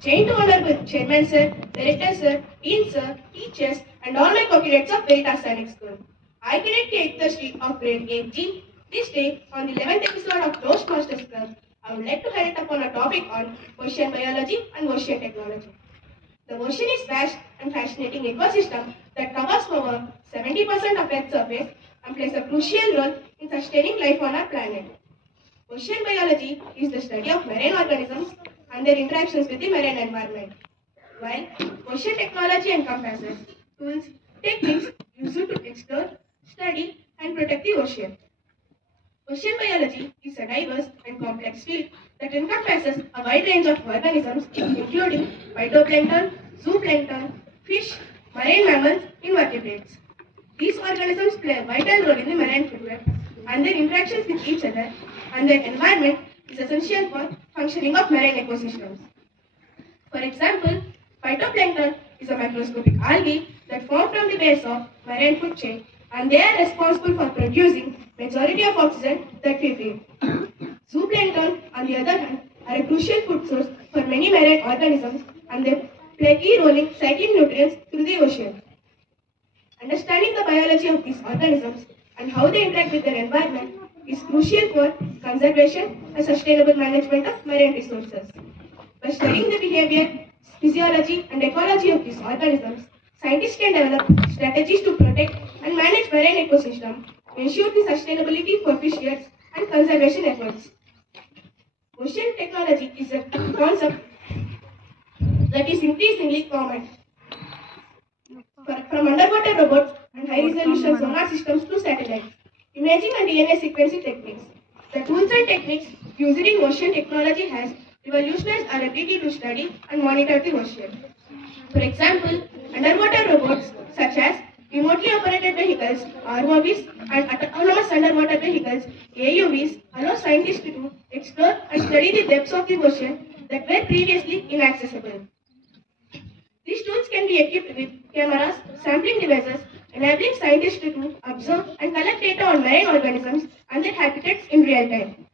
Chain to Honorable Chairman Sir, Director Sir, Dean Sir, teachers, and all my co-cadets of Veritas Sainik School. I cadet K the street of grade 8G. This day, on the 11th episode of Toastmasters Club, I would like to highlight upon a topic on ocean biology and ocean technology. The ocean is vast and fascinating ecosystem that covers over 70% of Earth's surface and plays a crucial role in sustaining life on our planet. Ocean biology is the study of marine organisms and their interactions with the marine environment, while ocean technology encompasses tools, techniques used to explore, study, and protect the ocean. Ocean biology is a diverse and complex field that encompasses a wide range of organisms, including phytoplankton, zooplankton, fish, marine mammals, invertebrates. These organisms play a vital role in the marine food web, and their interactions with each other and their environment is essential for functioning of marine ecosystems. For example, phytoplankton is a microscopic algae that form from the base of marine food chain, and they are responsible for producing majority of oxygen that we breathe. Zooplankton, on the other hand, are a crucial food source for many marine organisms, and they play a key role in cycling nutrients through the ocean. Understanding the biology of these organisms and how they interact with their environment is crucial for conservation and sustainable management of marine resources. By studying the behavior, physiology, and ecology of these organisms, scientists can develop strategies to protect and manage marine ecosystems, ensure the sustainability for fisheries and conservation efforts. Ocean technology is a concept that is increasingly common. From underwater robots and high-resolution sonar systems to satellites, imaging and DNA sequencing techniques. The tools and techniques used in ocean technology has revolutionized our ability to study and monitor the ocean. For example, underwater robots such as remotely operated vehicles, ROVs, and autonomous underwater vehicles, AUVs, allow scientists to explore and study the depths of the ocean that were previously inaccessible. These tools can be equipped with cameras, sampling devices, enabling scientists to observe and collect data on marine organisms and their habitats in real time,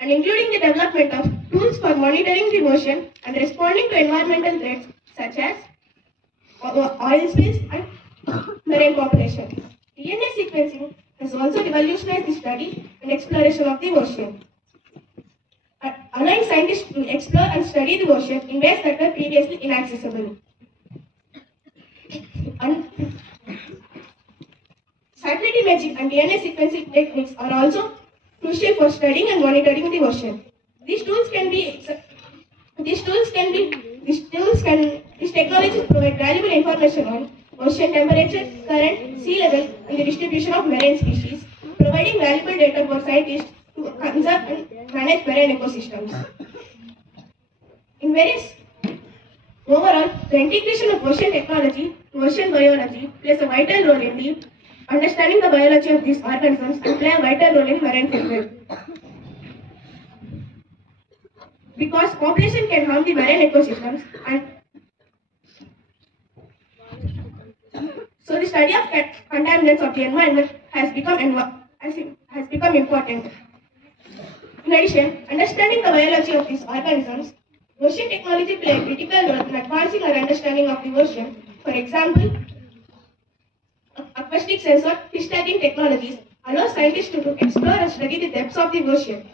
and including the development of tools for monitoring the ocean and responding to environmental threats such as oil spills and marine population. DNA sequencing has also revolutionized the study and exploration of the ocean, allowing scientists to explore and study the ocean in ways that were previously inaccessible. Satellite imaging and DNA sequencing techniques are also crucial for studying and monitoring the ocean. These technologies provide valuable information on ocean temperature, current, sea level, and the distribution of marine species, providing valuable data for scientists to conserve and manage marine ecosystems. Overall, the integration of ocean technology to ocean biology plays a vital role in the understanding the biology of these organisms and play a vital role in marine food web. Because population can harm the marine ecosystems, and so the study of contaminants of the environment has become important. In addition, understanding the biology of these organisms, ocean technology plays a critical role in advancing our understanding of the ocean. For example, acoustic sensor fish tagging technologies allow scientists to explore and study the depths of the ocean.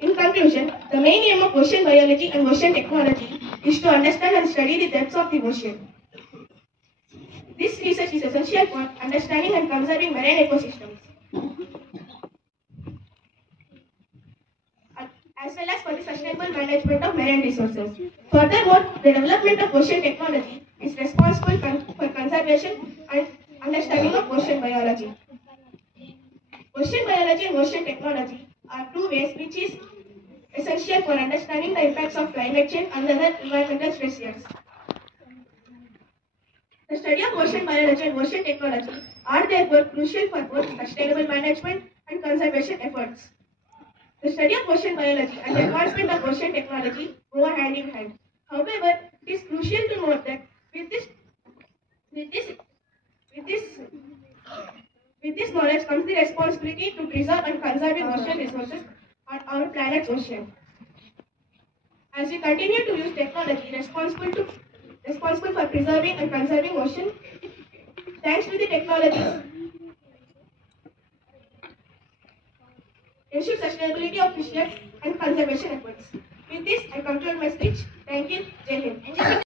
In conclusion, the main aim of ocean biology and ocean technology is to understand and study the depths of the ocean. This research is essential for understanding and conserving marine ecosystems, as well as for the sustainable management of marine resources. Furthermore, the development of ocean technology is responsible for conservation and understanding of ocean biology. Ocean biology and ocean technology are two ways which is essential for understanding the impacts of climate change and other environmental stressors. The study of ocean biology and ocean technology are therefore crucial for both sustainable management and conservation efforts. The study of ocean biology and the advancement of ocean technology go hand in hand. However, it is crucial to note that with this knowledge comes the responsibility to preserve and conserve ocean resources our planet's ocean. As we continue to use technology responsible for preserving and conserving ocean, thanks to the technologies, ensure sustainability of fisheries and conservation efforts. With this, I conclude my speech. Thank you. Jai Hind.